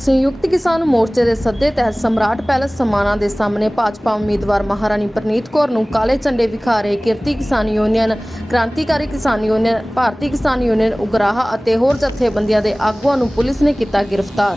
ਸੰਯੁਕਤ ਕਿਸਾਨ ਮੋਰਚੇ ਦੇ ਸੱਦੇ ਤਹਿਤ ਸਮਰਾਟ ਪੈਲਸ ਸਮਾਣਾ ਦੇ ਸਾਹਮਣੇ ਭਾਜਪਾ ਉਮੀਦਵਾਰ ਮਹਾਰਾਣੀ ਪ੍ਰਨੀਤ ਕੌਰ ਨੂੰ ਕਾਲੇ ਝੰਡੇ ਵਿਖਾ ਰਹੇ ਕਿਰਤੀ ਕਿਸਾਨ ਯੂਨੀਅਨ, ਕ੍ਰਾਂਤੀਕਾਰੀ ਕਿਸਾਨ ਯੂਨੀਅਨ, ਭਾਰਤੀ ਕਿਸਾਨ ਯੂਨੀਅਨ, ਉਗਰਾਹਾ ਅਤੇ ਹੋਰ ਜਥੇਬੰਦੀਆਂ ਦੇ ਆਗੂਆਂ ਨੂੰ ਪੁਲਿਸ ਨੇ ਕੀਤਾ ਗ੍ਰਿਫਤਾਰ।